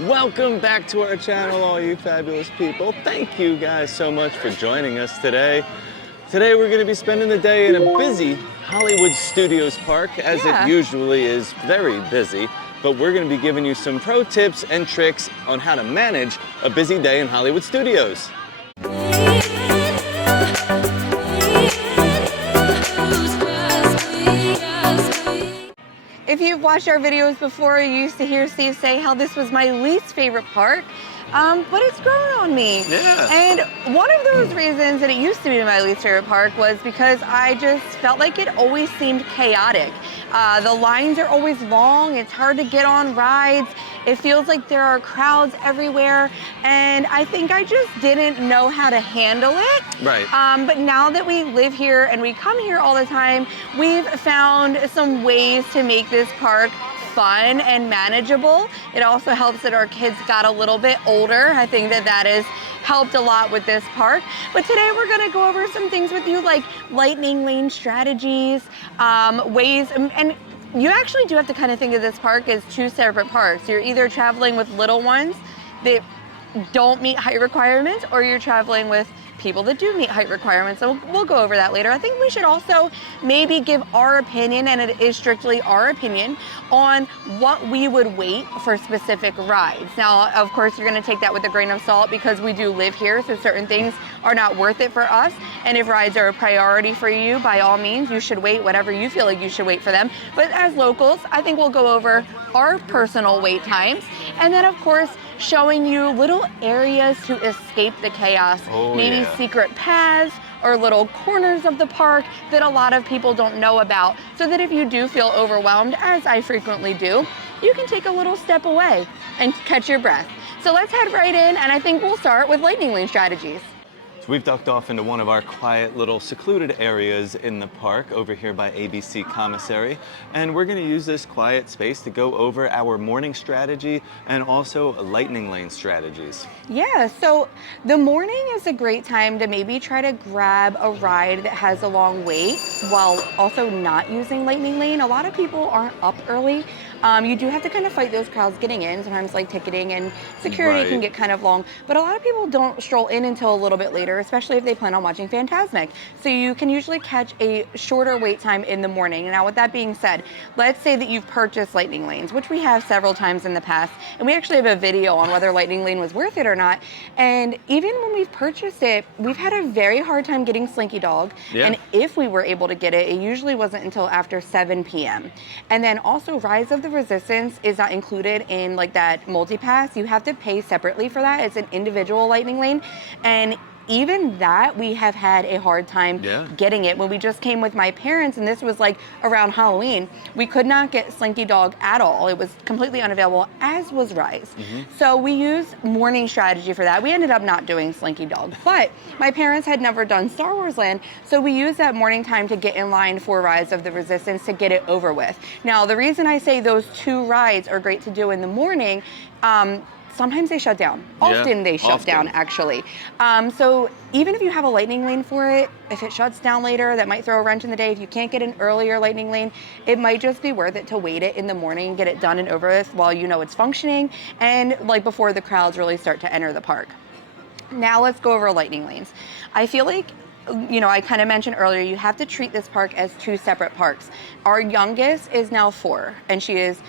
Welcome back to our channel, all you fabulous people. Thank you guys so much for joining us today. Today we're going to be spending the day in a busy Hollywood Studios park, as it usually is very busy. But we're going to be giving you some pro tips and tricks on how to manage a busy day in Hollywood Studios. If you've watched our videos before, you used to hear Steve say how this was my least favorite park, but it's grown on me. Yeah. And one of those reasons that it used to be my least favorite park was because I just felt like it always seemed chaotic. The lines are always long, it's hard to get on rides, it feels like there are crowds everywhere, and I think I just didn't know how to handle it. Right. But now that we live here and we come here all the time, we've found some ways to make this park fun and manageable. It also helps that our kids got a little bit older. I think that has helped a lot with this park. But today we're gonna go over some things with you, like lightning lane strategies, ways, and you actually do have to kind of think of this park as two separate parks. You're either traveling with little ones that don't meet height requirements, or you're traveling with people that do meet height requirements. So we'll go over that later. I think we should also maybe give our opinion, and it is strictly our opinion, on what we would wait for specific rides. Now, of course, you're gonna take that with a grain of salt because we do live here, so certain things are not worth it for us. And if rides are a priority for you, by all means, you should wait whatever you feel like you should wait for them. But as locals, I think we'll go over our personal wait times. And then, of course, showing you little areas to escape the chaos. Maybe secret paths or little corners of the park that a lot of people don't know about, so that if you do feel overwhelmed, as I frequently do, you can take a little step away and catch your breath. So let's head right in, and I think we'll start with lightning lane strategies. So we've ducked off into one of our quiet little secluded areas in the park over here by ABC Commissary, and we're going to use this quiet space to go over our morning strategy and also lightning lane strategies. Yeah, so the morning is a great time to maybe try to grab a ride that has a long wait while also not using lightning lane. A lot of people aren't up early. You do have to kind of fight those crowds getting in. Sometimes like ticketing and security can get kind of long, but a lot of people don't stroll in until a little bit later, especially if they plan on watching Fantasmic. So you can usually catch a shorter wait time in the morning. Now, with that being said, let's say that you've purchased lightning lanes, which we have several times in the past, and we actually have a video on whether lightning lane was worth it or not. And even when we've purchased it, we've had a very hard time getting Slinky Dog. And if we were able to get it, it usually wasn't until after 7 p.m. And then also Rise of the Resistance is not included in like that multi-pass. You have to pay separately for that. It's an individual lightning lane, and even that we have had a hard time getting it. When we just came with my parents, and this was like around Halloween, we could not get Slinky Dog at all. It was completely unavailable, as was Rise. So we used morning strategy for that. We ended up not doing Slinky Dog, but my parents had never done Star Wars Land, so we used that morning time to get in line for Rise of the Resistance to get it over with. Now, the reason I say those two rides are great to do in the morning, sometimes they shut down. Often they shut down, actually. So even if you have a lightning lane for it, if it shuts down later, that might throw a wrench in the day. If you can't get an earlier lightning lane, it might just be worth it to wait it in the morning and get it done and over with while you know it's functioning, and like before the crowds really start to enter the park. Now let's go over lightning lanes. I feel like, you know, I kind of mentioned earlier, you have to treat this park as two separate parks. Our youngest is now 4, and she is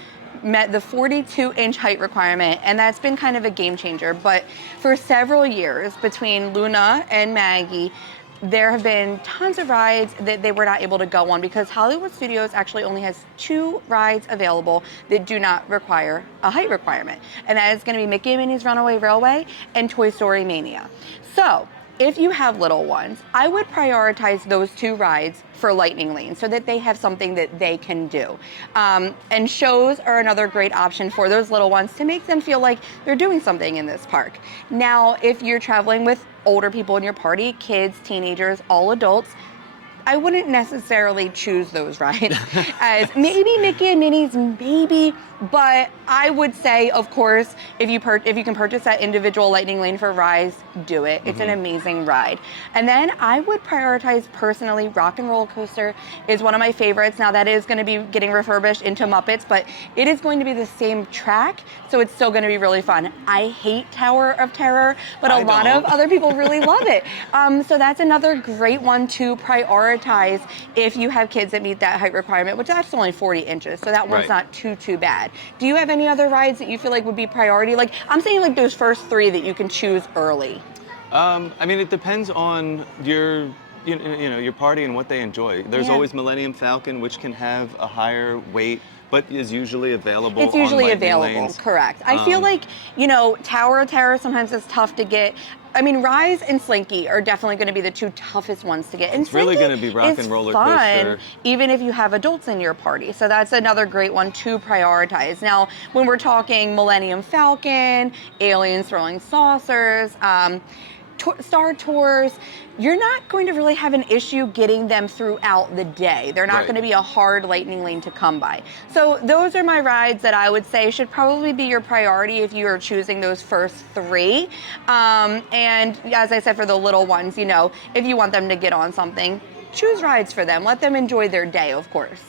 met the 42-inch height requirement, and that's been kind of a game changer. But for several years, between Luna and Maggie, there have been tons of rides that they were not able to go on because Hollywood Studios actually only has 2 rides available that do not require a height requirement, and that is going to be Mickey and Minnie's Runaway Railway and Toy Story Mania. So if you have little ones, I would prioritize those 2 rides for lightning lane so that they have something that they can do. And shows are another great option for those little ones to make them feel like they're doing something in this park. Now, if you're traveling with older people in your party, kids, teenagers, all adults, I wouldn't necessarily choose those rides as maybe Mickey and Minnie's, maybe But I would say, of course, if you can purchase that individual Lightning Lane for Rise, do it. It's an amazing ride. And then I would prioritize personally, Rock and Roller Coaster is one of my favorites. Now that is going to be getting refurbished into Muppets, but it is going to be the same track, so it's still going to be really fun. I hate Tower of Terror, but a lot of other people really love it. So that's another great one to prioritize if you have kids that meet that height requirement, which that's only 40 inches, so that one's not too bad. Do you have any other rides that you feel like would be priority? Like, I'm saying like those first 3 that you can choose early. I mean, it depends on your your party and what they enjoy. There's always Millennium Falcon, which can have a higher weight, but is usually available. It's usually on Lightning available, lanes. correct. I feel like, Tower of Terror sometimes is tough to get. I mean, Rise and Slinky are definitely going to be the 2 toughest ones to get. And it's really going to be Rock and Roller fun, Coaster, even if you have adults in your party. So that's another great one to prioritize. Now, when we're talking Millennium Falcon, Aliens Throwing Saucers, Star Tours, you're not going to really have an issue getting them throughout the day. They're not going to be a hard Lightning Lane to come by. So those are my rides that I would say should probably be your priority if you are choosing those first 3. And as I said, for the little ones, if you want them to get on something, choose rides for them. Let them enjoy their day, of course.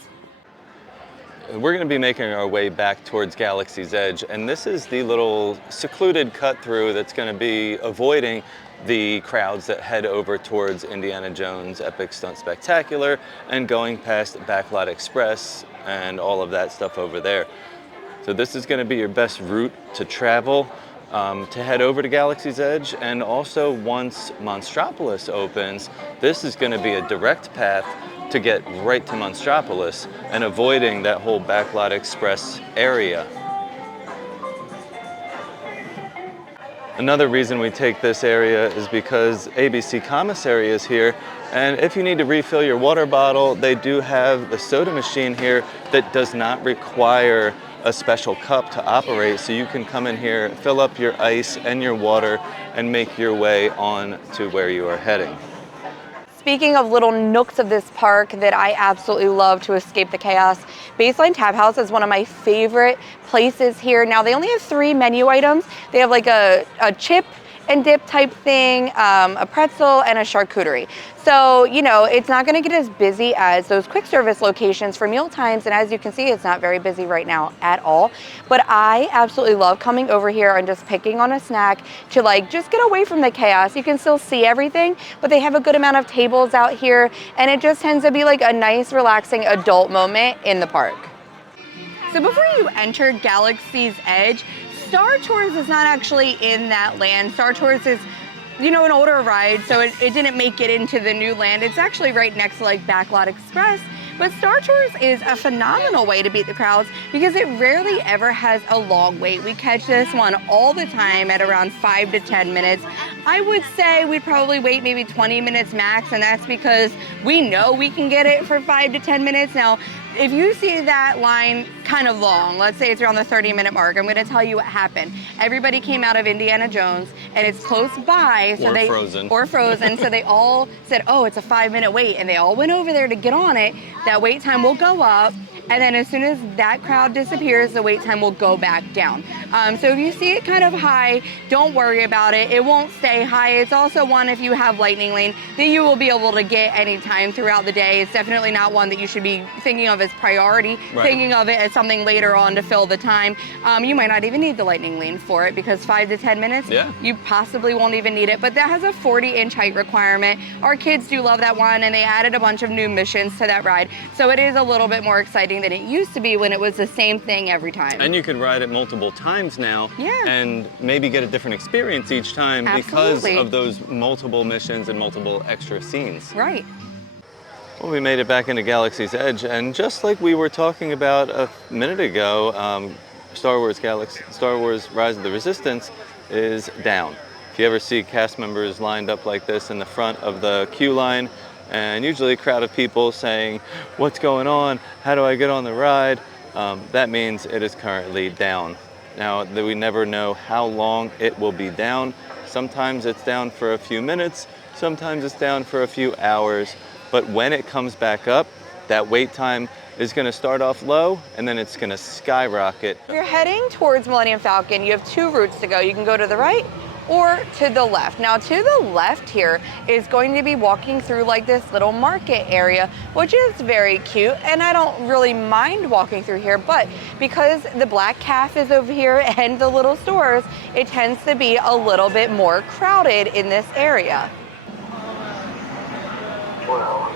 We're going to be making our way back towards Galaxy's Edge, and this is the little secluded cut through that's going to be avoiding the crowds that head over towards Indiana Jones Epic Stunt Spectacular and going past Backlot Express and all of that stuff over there. So this is going to be your best route to travel to head over to Galaxy's Edge, and also once Monstropolis opens, this is going to be a direct path to get right to Monstropolis and avoiding that whole Backlot Express area. Another reason we take this area is because ABC Commissary is here, and if you need to refill your water bottle, they do have the soda machine here that does not require a special cup to operate, so you can come in here, fill up your ice and your water, and make your way on to where you are heading. Speaking of little nooks of this park that I absolutely love to escape the chaos, Baseline Tap House is one of my favorite places here. Now, they only have 3 menu items. They have like a chip and dip type thing, a pretzel, and a charcuterie. So, it's not gonna get as busy as those quick service locations for meal times, and as you can see, it's not very busy right now at all. But I absolutely love coming over here and just picking on a snack to just get away from the chaos. You can still see everything, but they have a good amount of tables out here, and it just tends to be like a nice, relaxing adult moment in the park. So before you enter Galaxy's Edge, Star Tours is not actually in that land. Star Tours is, an older ride, so it didn't make it into the new land. It's actually right next to Backlot Express. But Star Tours is a phenomenal way to beat the crowds because it rarely ever has a long wait. We catch this one all the time at around 5 to 10 minutes. I would say we'd probably wait maybe 20 minutes max, and that's because we know we can get it for 5 to 10 minutes. Now, if you see that line kind of long, let's say it's around the 30-minute mark, I'm going to tell you what happened. Everybody came out of Indiana Jones, and it's close by. So Frozen. So they all said, oh, it's a 5-minute wait, and they all went over there to get on it. That wait time will go up, and then as soon as that crowd disappears, the wait time will go back down. So if you see it kind of high, don't worry about it. It won't stay high. It's also one, if you have Lightning Lane, that you will be able to get anytime throughout the day. It's definitely not one that you should be thinking of as priority, thinking of it as something later on to fill the time. You might not even need the Lightning Lane for it because 5 to 10 minutes, you possibly won't even need it. But that has a 40-inch height requirement. Our kids do love that one, and they added a bunch of new missions to that ride. So it is a little bit more exciting than it used to be when it was the same thing every time. And you could ride it multiple times now and maybe get a different experience each time because of those multiple missions and multiple extra scenes. Right. Well, we made it back into Galaxy's Edge, and just like we were talking about a minute ago, Star Wars Rise of the Resistance is down. If you ever see cast members lined up like this in the front of the queue line, and usually a crowd of people saying, what's going on? How do I get on the ride? That means it is currently down. Now, we never know how long it will be down. Sometimes it's down for a few minutes, sometimes it's down for a few hours, but when it comes back up, that wait time is going to start off low and then it's going to skyrocket. If you're heading towards Millennium Falcon, you have two routes to go. You can go to the right or to the left. Now to the left here is going to be walking through like this little market area, which is very cute, and I don't really mind walking through here, but because the Black Calf is over here and the little stores, it tends to be a little bit more crowded in this area. Well,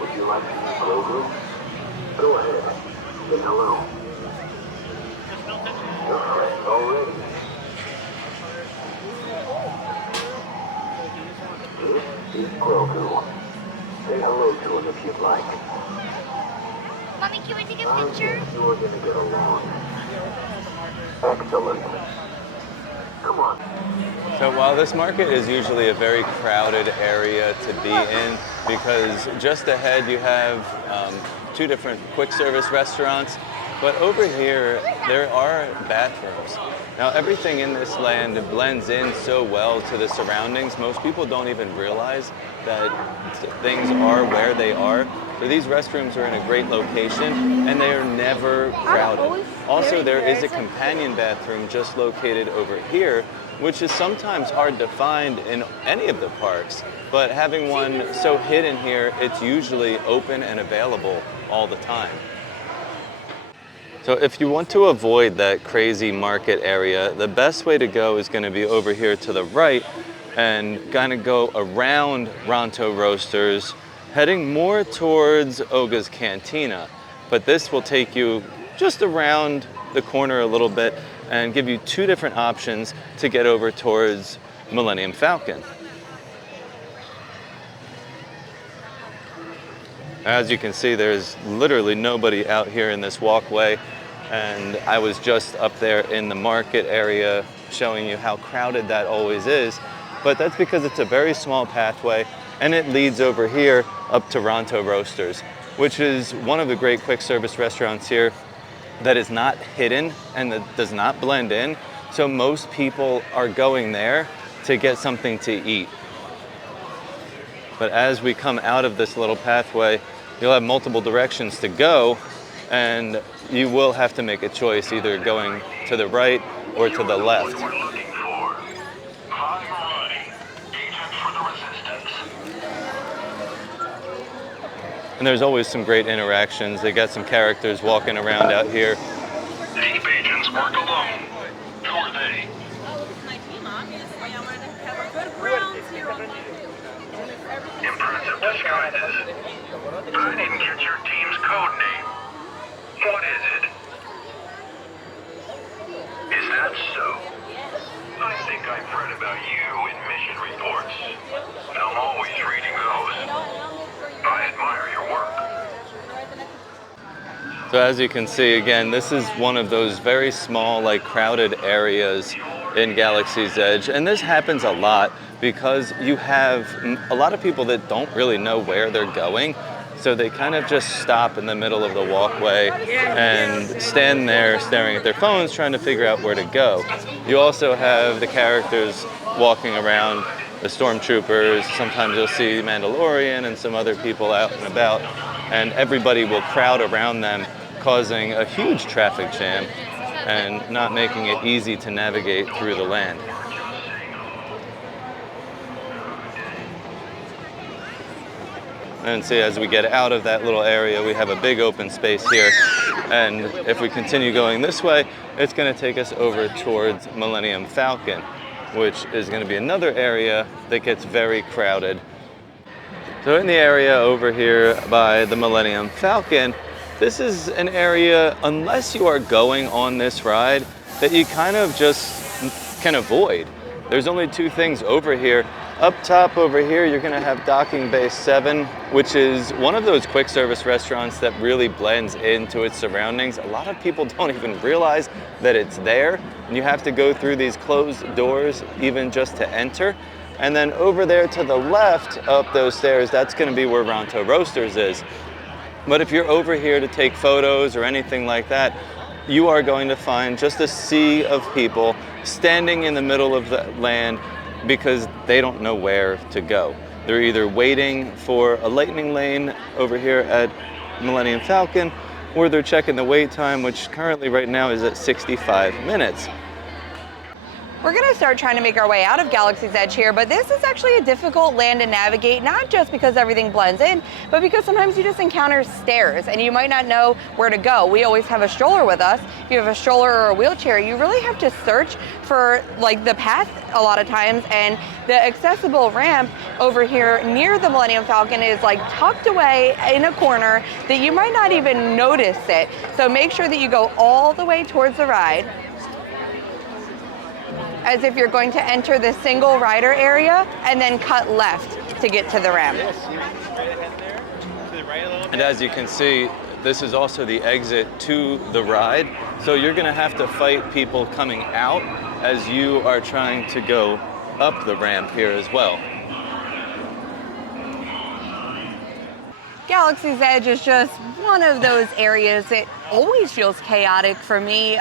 would you like to use Grogu? Go ahead. Say hello. Your friend already. This is Grogu. Say hello to him if you'd like. Mommy, can we take a I picture? think you are going to get along. Excellent. Come on. So while this market is usually a very crowded area to be in, because just ahead you have two different quick service restaurants, but over here there are bathrooms. Now everything in this land blends in so well to the surroundings, most people don't even realize that things are where they are. So these restrooms are in a great location and they are never crowded. Also, there is a companion bathroom just located over here, which is sometimes hard to find in any of the parks, but having one so hidden here, it's usually open and available all the time. So if you want to avoid that crazy market area, the best way to go is going to be over here to the right and kind of go around Ronto Roasters, heading more towards Oga's Cantina. But this will take you just around the corner a little bit and give you two different options to get over towards Millennium Falcon. As you can see, there's literally nobody out here in this walkway, and I was just up there in the market area showing you how crowded that always is, but that's because it's a very small pathway and it leads over here up to Ronto Roasters, which is one of the great quick service restaurants here that is not hidden and that does not blend in. So most people are going there to get something to eat. But as we come out of this little pathway, you'll have multiple directions to go, and you will have to make a choice, either going to the right or to the left. What we're looking for. High variety. Agent for the resistance. And there's always some great interactions. They got some characters walking around out here. Deep agents work alone. Who are they? My team, obviously. I wanted to have a good round here on my team. Impressive disguises. I didn't get your team's code name. What is it? Is that so? I think I've read about you in mission reports. And I'm always reading those. I admire your work. So as you can see, again, this is one of those very small, like crowded areas in Galaxy's Edge. And this happens a lot because you have a lot of people that don't really know where they're going. So they kind of just stop in the middle of the walkway and stand there staring at their phones trying to figure out where to go. You also have the characters walking around, the stormtroopers. Sometimes you'll see Mandalorian and some other people out and about, and everybody will crowd around them, causing a huge traffic jam and not making it easy to navigate through the land. And see, as we get out of that little area, we have a big open space here. And if we continue going this way, it's going to take us over towards Millennium Falcon, which is going to be another area that gets very crowded. So in the area over here by the Millennium Falcon, this is an area, unless you are going on this ride, that you kind of just can avoid. There's only two things over here. Up top over here, you're gonna have Docking Bay 7, which is one of those quick service restaurants that really blends into its surroundings. A lot of people don't even realize that it's there, and you have to go through these closed doors even just to enter. And then over there to the left, up those stairs, that's gonna be where Ronto Roasters is. But if you're over here to take photos or anything like that, you are going to find just a sea of people standing in the middle of the land because they don't know where to go. They're either waiting for a lightning lane over here at Millennium Falcon, or they're checking the wait time, which currently right now is at 65 minutes. We're gonna start trying to make our way out of Galaxy's Edge here, but this is actually a difficult land to navigate, not just because everything blends in, but because sometimes you just encounter stairs and you might not know where to go. We always have a stroller with us. If you have a stroller or a wheelchair, you really have to search for like the path a lot of times, and the accessible ramp over here near the Millennium Falcon is like tucked away in a corner that you might not even notice it. So make sure that you go all the way towards the ride, as if you're going to enter the single rider area and then cut left to get to the ramp. And as you can see, this is also the exit to the ride. So you're gonna have to fight people coming out as you are trying to go up the ramp here as well. Galaxy's Edge is just one of those areas that always feels chaotic for me.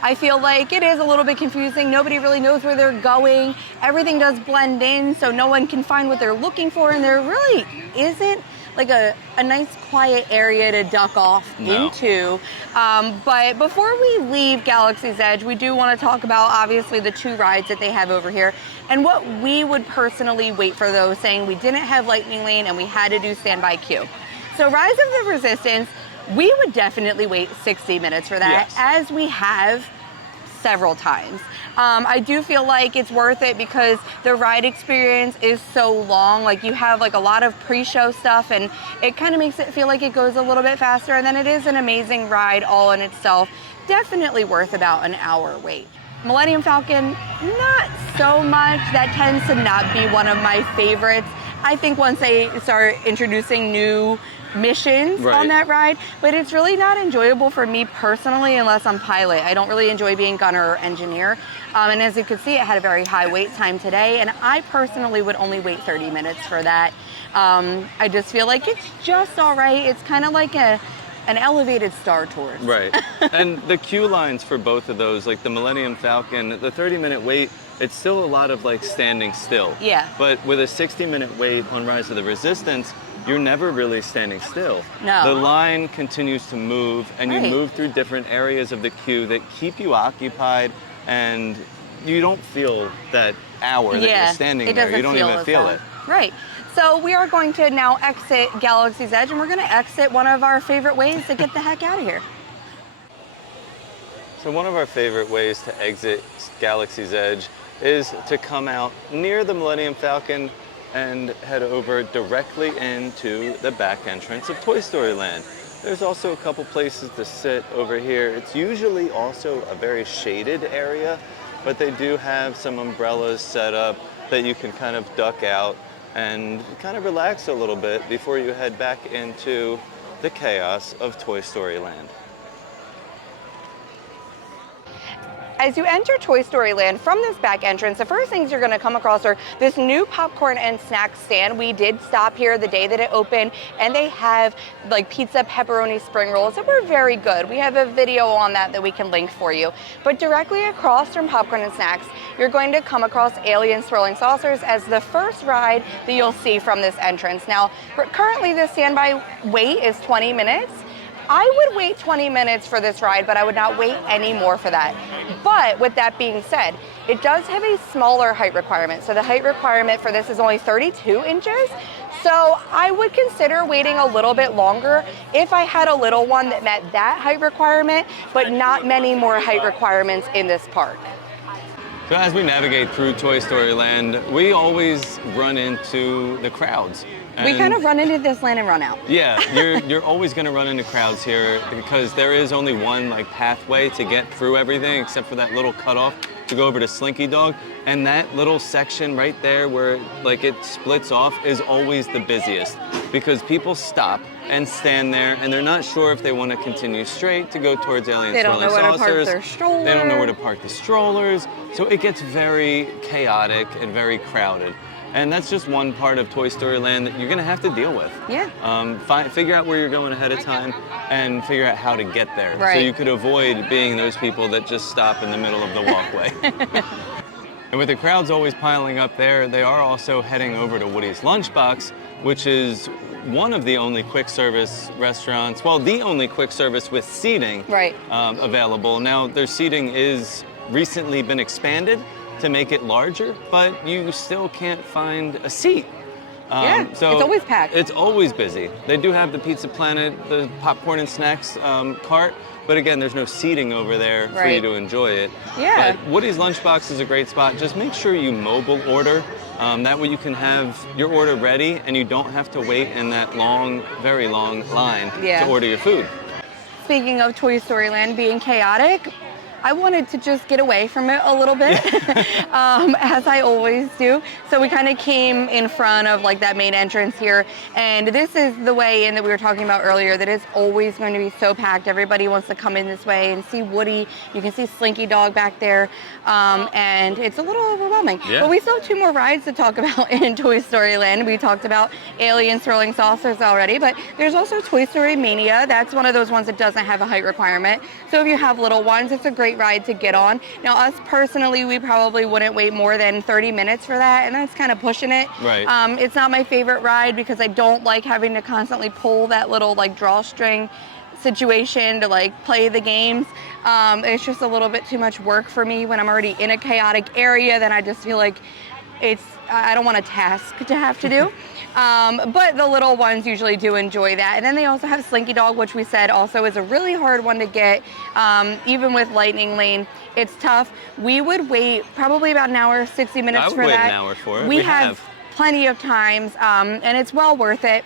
I feel like it is a little bit confusing. Nobody really knows where they're going. Everything does blend in, so no one can find what they're looking for, and there really isn't like a nice quiet area to duck off into. But before we leave Galaxy's Edge, we do want to talk about obviously the two rides that they have over here and what we would personally wait for those, saying we didn't have Lightning Lane and we had to do standby queue. So Rise of the Resistance, we would definitely wait 60 minutes for that, yes, as we have several times. I do feel like it's worth it because the ride experience is so long. Like you have like a lot of pre-show stuff, and it kind of makes it feel like it goes a little bit faster, and then it is an amazing ride all in itself. Definitely worth about an hour wait. Millennium Falcon, not so much. That tends to not be one of my favorites. I think once they start introducing new missions on that ride, but it's really not enjoyable for me personally unless I'm pilot. I don't really enjoy being gunner or engineer. And as you can see, it had a very high wait time today, and I personally would only wait 30 minutes for that. I just feel like it's just all right. It's kind of like an elevated Star Tours. Right. And the queue lines for both of those, like the Millennium Falcon, the 30-minute wait, it's still a lot of like standing still. Yeah. But with a 60-minute wait on Rise of the Resistance, you're never really standing still. No. The line continues to move, and you Right. move through different areas of the queue that keep you occupied, and you don't feel that hour that you're standing there. You don't even feel it. Right. So we are going to now exit Galaxy's Edge, and we're going to exit one of our favorite ways to get the heck out of here. So one of our favorite ways to exit Galaxy's Edge is to come out near the Millennium Falcon and head over directly into the back entrance of Toy Story Land. There's also a couple places to sit over here. It's usually also a very shaded area, but they do have some umbrellas set up that you can kind of duck out and kind of relax a little bit before you head back into the chaos of Toy Story Land. As you enter Toy Story Land from this back entrance, the first things you're going to come across are this new popcorn and snack stand. We did stop here the day that it opened, and they have like pizza pepperoni spring rolls that were very good. We have a video on that we can link for you. But directly across from popcorn and snacks, you're going to come across Alien Swirling Saucers as the first ride that you'll see from this entrance. Now, currently the standby wait is 20 minutes. I would wait 20 minutes for this ride, but I would not wait any more for that. But with that being said, it does have a smaller height requirement. So the height requirement for this is only 32 inches. So I would consider waiting a little bit longer if I had a little one that met that height requirement, but not many more height requirements in this park. So as we navigate through Toy Story Land, we always run into the crowds. We kind of run into this land and run out. Yeah, you're always going to run into crowds here because there is only one like pathway to get through everything except for that little cutoff to go over to Slinky Dog. And that little section right there where like it splits off is always the busiest because people stop and stand there and they're not sure if they want to continue straight to go towards Alien Swirling Saucers. They don't know where to park their strollers. They don't know where to park the strollers. So it gets very chaotic and very crowded. And that's just one part of Toy Story Land that you're going to have to deal with. Yeah. Figure out where you're going ahead of time and figure out how to get there. Right. So you could avoid being those people that just stop in the middle of the walkway. And with the crowds always piling up there, they are also heading over to Woody's Lunchbox, which is one of the only quick service restaurants, well, the only quick service with seating Right. available. Now, their seating is recently been expanded to make it larger, but you still can't find a seat. It's always packed. It's always busy. They do have the Pizza Planet, the popcorn and snacks cart, but again, there's no seating over there for you to enjoy it. Yeah. But Woody's Lunchbox is a great spot. Just make sure you mobile order. That way you can have your order ready and you don't have to wait in that long, very long line to order your food. Speaking of Toy Story Land being chaotic, I wanted to just get away from it a little bit, as I always do. So we kind of came in front of like that main entrance here, and this is the way in that we were talking about earlier, that it's always going to be so packed. Everybody wants to come in this way and see Woody. You can see Slinky Dog back there, and it's a little overwhelming. Yeah. But we still have 2 more rides to talk about in Toy Story Land. We talked about Alien Swirling Saucers already, but there's also Toy Story Mania. That's one of those ones that doesn't have a height requirement. So if you have little ones, it's a great ride to get on. Now, us personally, we probably wouldn't wait more than 30 minutes for that, and that's kind of pushing it. Right. It's not my favorite ride because I don't like having to constantly pull that little like drawstring situation to like play the games. It's just a little bit too much work for me when I'm already in a chaotic area. Then I just feel like I don't want a task to have to do. But the little ones usually do enjoy that. And then they also have Slinky Dog, which we said also is a really hard one to get. Even with Lightning Lane, it's tough. We would wait probably about an hour, 60 minutes for that. I would wait an hour for it. We have plenty of times, and it's well worth it.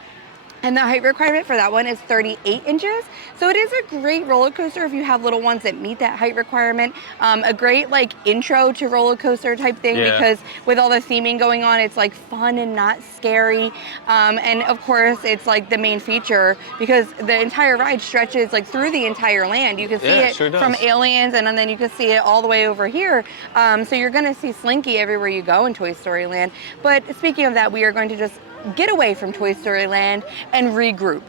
And the height requirement for that one is 38 inches. So it is a great roller coaster if you have little ones that meet that height requirement. A great like intro to roller coaster type thing because with all the theming going on, it's like fun and not scary. And of course, it's like the main feature because the entire ride stretches like through the entire land. You can see it from Aliens, and then you can see it all the way over here. So you're gonna see Slinky everywhere you go in Toy Story Land. But speaking of that, we are going to just get away from Toy Story Land and regroup.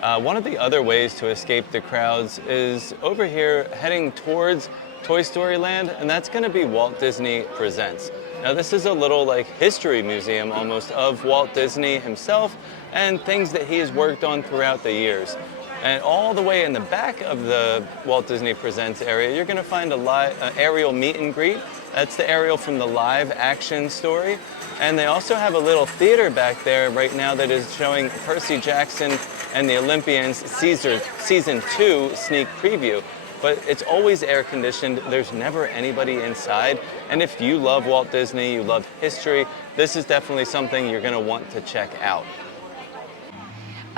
One of the other ways to escape the crowds is over here heading towards Toy Story Land, and that's going to be Walt Disney Presents. Now this is a little like history museum almost of Walt Disney himself and things that he has worked on throughout the years. And all the way in the back of the Walt Disney Presents area, you're going to find a aerial meet and greet. That's the aerial from the live action story. And they also have a little theater back there right now that is showing Percy Jackson and the Olympians Season 2 sneak preview. But it's always air conditioned. There's never anybody inside. And if you love Walt Disney, you love history, this is definitely something you're going to want to check out.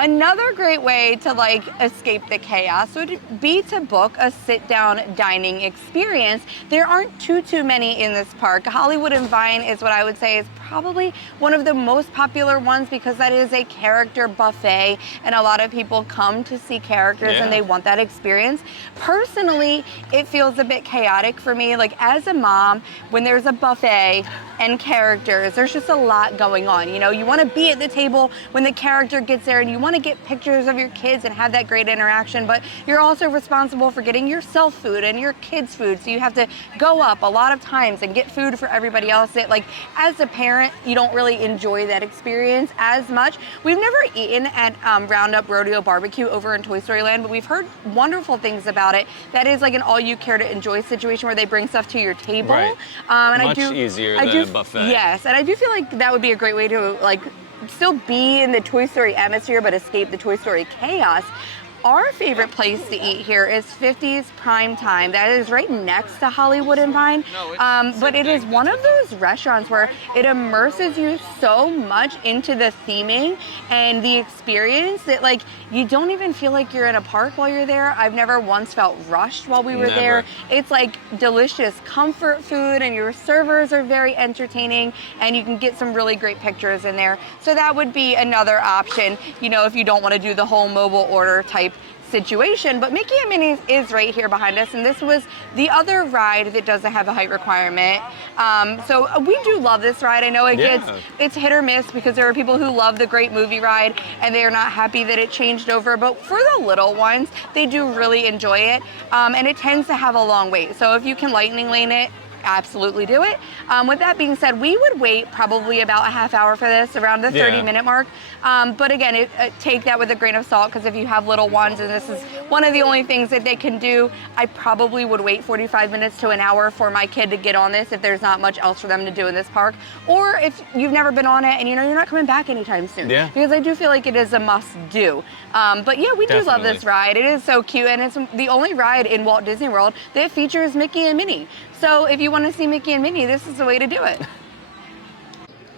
Another great way to like escape the chaos would be to book a sit-down dining experience. There aren't too many in this park. Hollywood and Vine is what I would say is probably one of the most popular ones because that is a character buffet and a lot of people come to see characters and they want that experience. Personally, it feels a bit chaotic for me. Like as a mom, when there's a buffet and characters, there's just a lot going on. You know, you want to be at the table when the character gets there and you want to get pictures of your kids and have that great interaction, but you're also responsible for getting yourself food and your kids food. So you have to go up a lot of times and get food for everybody else. That like as a parent, you don't really enjoy that experience as much. We've never eaten at Roundup Rodeo Barbecue over in Toy Story Land, but we've heard wonderful things about it. That is like an all you care to enjoy situation where they bring stuff to your table. Right. And Much easier than a buffet. Yes, and I do feel like that would be a great way to like still be in the Toy Story atmosphere but escape the Toy Story chaos. Our favorite place to eat here is 50's Prime Time. That is right next to Hollywood and Vine. But it is one of those restaurants where it immerses you so much into the theming and the experience that like you don't even feel like you're in a park while you're there. I've never once felt rushed while we were there. It's like delicious comfort food and your servers are very entertaining and you can get some really great pictures in there. So that would be another option, you know, if you don't want to do the whole mobile order type situation. But Mickey and Minnie's is right here behind us, and this was the other ride that doesn't have a height requirement. So we do love this ride. I know it's hit or miss because there are people who love the Great Movie Ride and they are not happy that it changed over, but for the little ones, they do really enjoy it. And it tends to have a long wait. So if you can lightning lane it, absolutely do it. With that being said, we would wait probably about a half hour for this, around the 30-minute mark. But again, take that with a grain of salt, because if you have little ones and this is one of the only things that they can do, I probably would wait 45 minutes to an hour for my kid to get on this if there's not much else for them to do in this park. Or if you've never been on it and you know you're not coming back anytime soon. Yeah. Because I do feel like it is a must do. But yeah, we do love this ride. It is so cute, and it's the only ride in Walt Disney World that features Mickey and Minnie. So if you want to see Mickey and Minnie, this is the way to do it.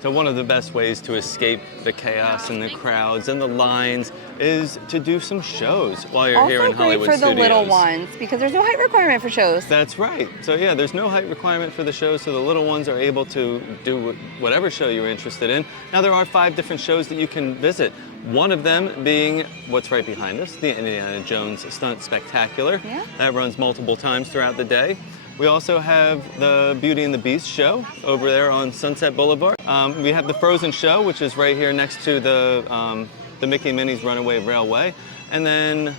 So one of the best ways to escape the chaos and the crowds and the lines is to do some shows while you're here in Hollywood Also great for the Studios. little ones, because there's no height requirement for shows. That's right. So yeah, there's no height requirement for the shows, so the little ones are able to do whatever show you're interested in. Now there are 5 different shows that you can visit. One of them being what's right behind us, the Indiana Jones Stunt Spectacular. Yeah. That runs multiple times throughout the day. We also have the Beauty and the Beast show over there on Sunset Boulevard. We have the Frozen show, which is right here next to the Mickey and Minnie's Runaway Railway. And then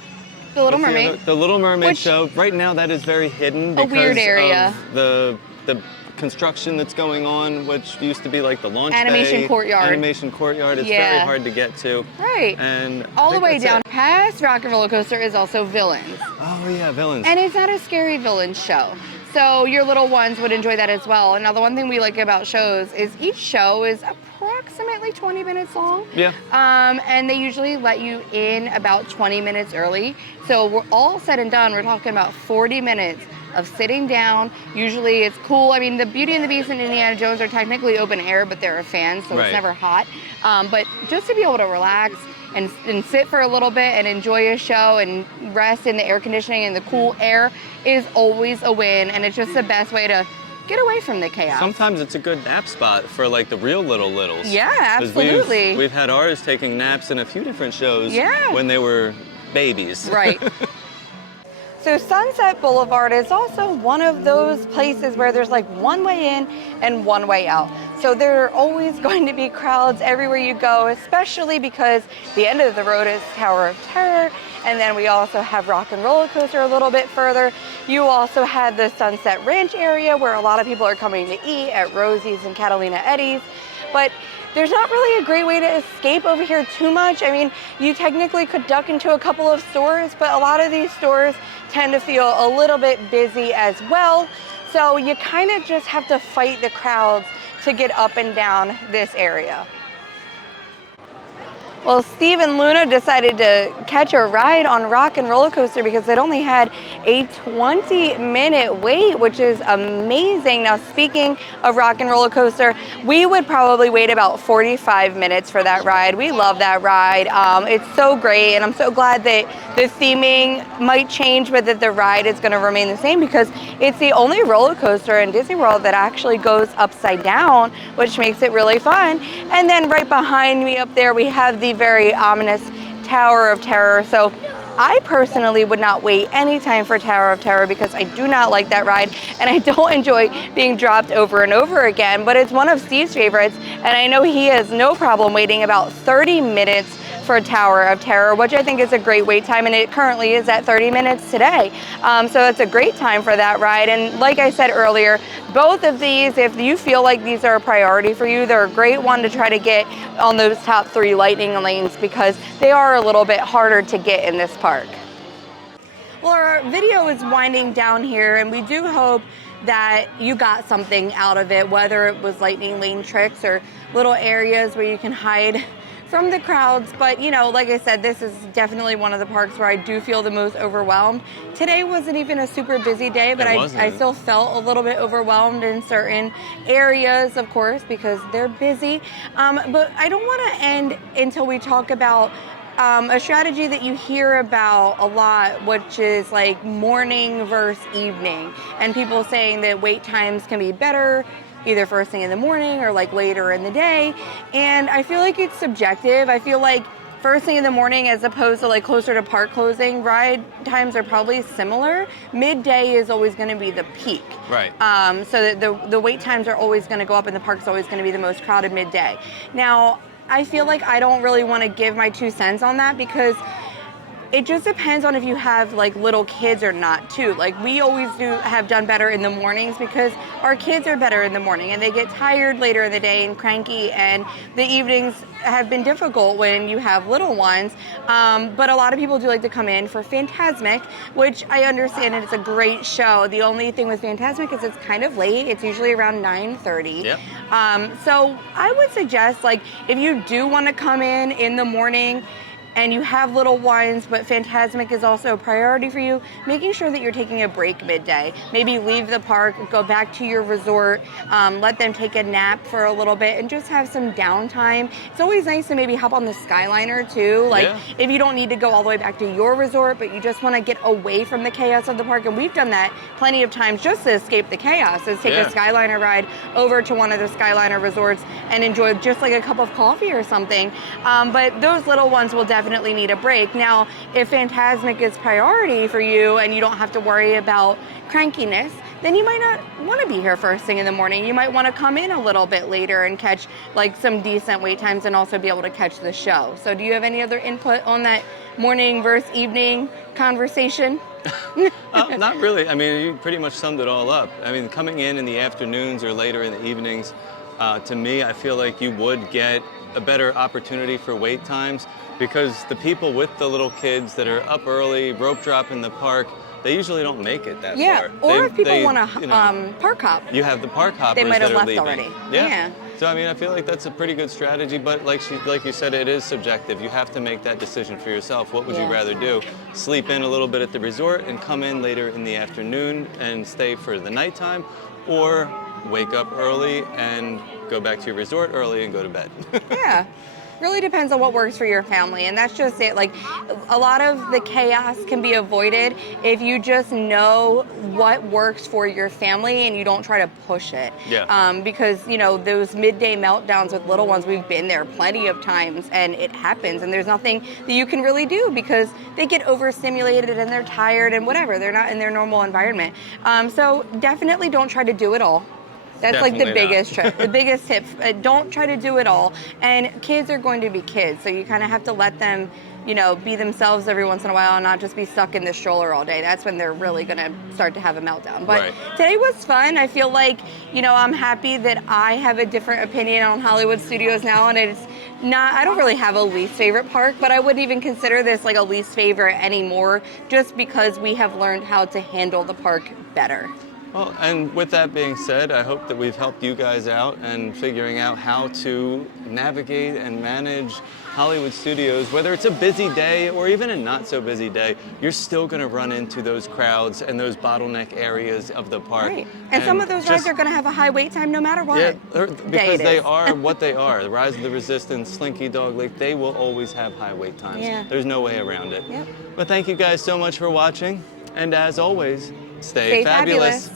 The Little Mermaid. The Little Mermaid Which- show. Right now that is very hidden A because weird area. of the construction that's going on, which used to be like the launch Animation bay, Courtyard. Animation Courtyard. It's Yeah. very hard to get to. Right. And I All the think way that's down it. past Rock and Roller Coaster is also Villains. Oh yeah, Villains. And it's not a scary villain show. So your little ones would enjoy that as well. And now the one thing we like about shows is each show is approximately 20 minutes long. Yeah. And they usually let you in about 20 minutes early. So we're all said and done, we're talking about 40 minutes of sitting down. Usually it's cool. I mean, the Beauty and the Beast and Indiana Jones are technically open air, but they're a fan, so Right. it's never hot. But just to be able to relax and sit for a little bit and enjoy a show and rest in the air conditioning and the cool air is always a win, and it's just the best way to get away from the chaos. Sometimes it's a good nap spot for like the real littles. Yeah, 'Cause absolutely. We've had ours taking naps in a few different shows Yeah. when they were babies. Right. So Sunset Boulevard is also one of those places where there's like one way in and one way out. So there are always going to be crowds everywhere you go, especially because the end of the road is Tower of Terror. And then we also have Rock and Roller Coaster a little bit further. You also have the Sunset Ranch area where a lot of people are coming to eat at Rosie's and Catalina Eddie's. But there's not really a great way to escape over here too much. I mean, you technically could duck into a couple of stores, but a lot of these stores tend to feel a little bit busy as well. So you kind of just have to fight the crowds to get up and down this area. Well, Steve and Luna decided to catch a ride on Rock and Roller Coaster because it only had a 20-minute wait, which is amazing. Now, speaking of Rock and Roller Coaster, we would probably wait about 45 minutes for that ride. We love that ride. It's so great, and I'm so glad that the theming might change, but that the ride is going to remain the same because it's the only roller coaster in Disney World that actually goes upside down, which makes it really fun. And then right behind me up there, we have the very ominous Tower of Terror. So I personally would not wait any time for Tower of Terror because I do not like that ride and I don't enjoy being dropped over and over again, but it's one of Steve's favorites and I know he has no problem waiting about 30 minutes for Tower of Terror, which I think is a great wait time, and it currently is at 30 minutes today. So it's a great time for that ride. And like I said earlier, both of these, if you feel like these are a priority for you, they're a great one to try to get on those top 3 lightning lanes because they are a little bit harder to get in this park. Well, our video is winding down here, and we do hope that you got something out of it, whether it was lightning lane tricks or little areas where you can hide from the crowds. But you know, like I said, this is definitely one of the parks where I do feel the most overwhelmed. Today wasn't even a super busy day, but I still felt a little bit overwhelmed in certain areas, of course, because they're busy. But I don't want to end until we talk about a strategy that you hear about a lot, which is like morning versus evening, and people saying that wait times can be better either first thing in the morning or like later in the day. And I feel like it's subjective. I feel like first thing in the morning as opposed to like closer to park closing, ride times are probably similar. Midday is always going to be the peak. Right. So that the wait times are always going to go up and the park's always going to be the most crowded midday. Now, I feel like I don't really want to give my 2 cents on that because It just depends on if you have like little kids or not too. Like we always have done better in the mornings because our kids are better in the morning and they get tired later in the day and cranky, and the evenings have been difficult when you have little ones. But a lot of people do like to come in for Fantasmic, which I understand, and it's a great show. The only thing with Fantasmic is it's kind of late. It's usually around 9:30. Yep. So I would suggest, like, if you do want to come in the morning and you have little ones, but Fantasmic is also a priority for you, making sure that you're taking a break midday. Maybe leave the park, go back to your resort, let them take a nap for a little bit and just have some downtime. It's always nice to maybe hop on the Skyliner too. Like if you don't need to go all the way back to your resort, but you just want to get away from the chaos of the park. And we've done that plenty of times just to escape the chaos, is take a Skyliner ride over to one of the Skyliner resorts and enjoy just like a cup of coffee or something. But those little ones will definitely need a break. Now, if Fantasmic is priority for you and you don't have to worry about crankiness, then you might not want to be here first thing in the morning. You might want to come in a little bit later and catch like some decent wait times and also be able to catch the show. So do you have any other input on that morning versus evening conversation? Not really. I mean, you pretty much summed it all up. I mean, coming in the afternoons or later in the evenings, to me, I feel like you would get a better opportunity for wait times, because the people with the little kids that are up early, rope drop in the park, they usually don't make it that far. Or if people want to park hop. You have the park hoppers they might have that are left leaving. already. Yeah. So I mean, I feel like that's a pretty good strategy, but like you said, it is subjective. You have to make that decision for yourself. What would you rather do? Sleep in a little bit at the resort and come in later in the afternoon and stay for the nighttime, or wake up early and go back to your resort early and go to bed? Yeah. Really depends on what works for your family, and that's just it. Like, a lot of the chaos can be avoided if you just know what works for your family and you don't try to push it. Because you know, those midday meltdowns with little ones, we've been there plenty of times and it happens, and there's nothing that you can really do because they get overstimulated and they're tired and whatever, they're not in their normal environment. So definitely don't try to do it all. That's Definitely like the biggest tip. Don't try to do it all. And kids are going to be kids, so you kind of have to let them, you know, be themselves every once in a while and not just be stuck in the stroller all day. That's when they're really going to start to have a meltdown. But today was fun. I feel like, you know, I'm happy that I have a different opinion on Hollywood Studios now, and it's not, I don't really have a least favorite park, but I wouldn't even consider this like a least favorite anymore, just because we have learned how to handle the park better. Well, and with that being said, I hope that we've helped you guys out and figuring out how to navigate and manage Hollywood Studios. Whether it's a busy day or even a not so busy day, you're still going to run into those crowds and those bottleneck areas of the park. And some of those rides are going to have a high wait time no matter what. Because they are what they are. The Rise of the Resistance, Slinky Dog Lake, they will always have high wait times. There's no way around it. But thank you guys so much for watching. And as always, stay fabulous.